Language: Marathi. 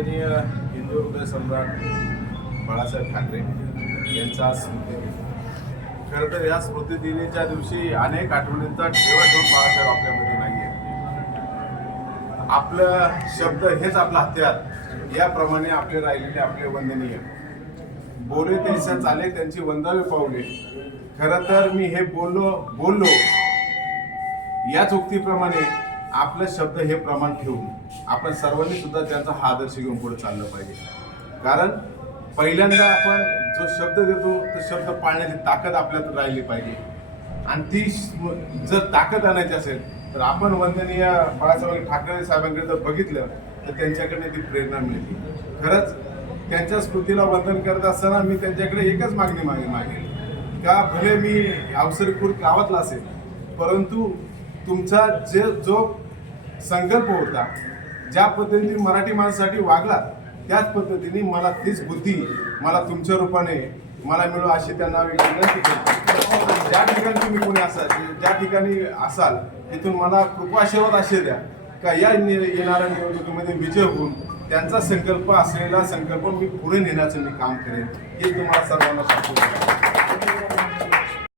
वंदनीय हिंदू हृदय सम्राट बाळासाहेब ठाकरे यांचा आज स्मृतिदिन. खरं तर या स्मृतिदिनाच्या दिवशी अनेक आठवणींचा ठेवा ठेवून बाळासाहेब आपल्यामध्ये नाही आहे. आपलं शब्द हेच आपला हत्यार, याप्रमाणे आपले राहिलेले आपले वंदनीय बोले तैसा चाले त्यांची वंदावे पावले. खरं तर मी हे बोललो याच उक्तीप्रमाणे आपलं शब्द हे प्रमाण ठेवून आपण सर्वांनी सुद्धा त्यांचा हा आदर्श घेऊन पुढे चाललं पाहिजे. कारण पहिल्यांदा आपण जो शब्द देतो तो शब्द पाळण्याची ताकद आपल्यात राहिली पाहिजे. आणि ती जर ताकद आणायची असेल तर आपण वंदनीय बाळासाहेब ठाकरे साहेबांकडे जर बघितलं तर त्यांच्याकडे ती प्रेरणा मिळते. खरंच त्यांच्या स्मृतीला वंदन करत असताना मी त्यांच्याकडे एकच मागणी मागेल का भले मी अवसरीपूर गावातला असेल, परंतु तुमचा जो संकल्प होता, ज्या पद्धतीने मराठी माणसासाठी वागला त्याच पद्धतीने मला तीच बुद्धी मला तुमच्या रूपाने मला मिळो अशी त्यांना विनंती करतो. ज्या ठिकाणी तुम्ही कोणी असाल, ज्या ठिकाणी असाल तिथून मला कृपा आशीर्वाद असे द्या का या येणाऱ्या निवडणुकीमध्ये विजय होऊन त्यांचा संकल्प असलेला संकल्प मी पुढे नेण्याचं मी काम करेन हे तुम्हाला सर्वांना सांगतो.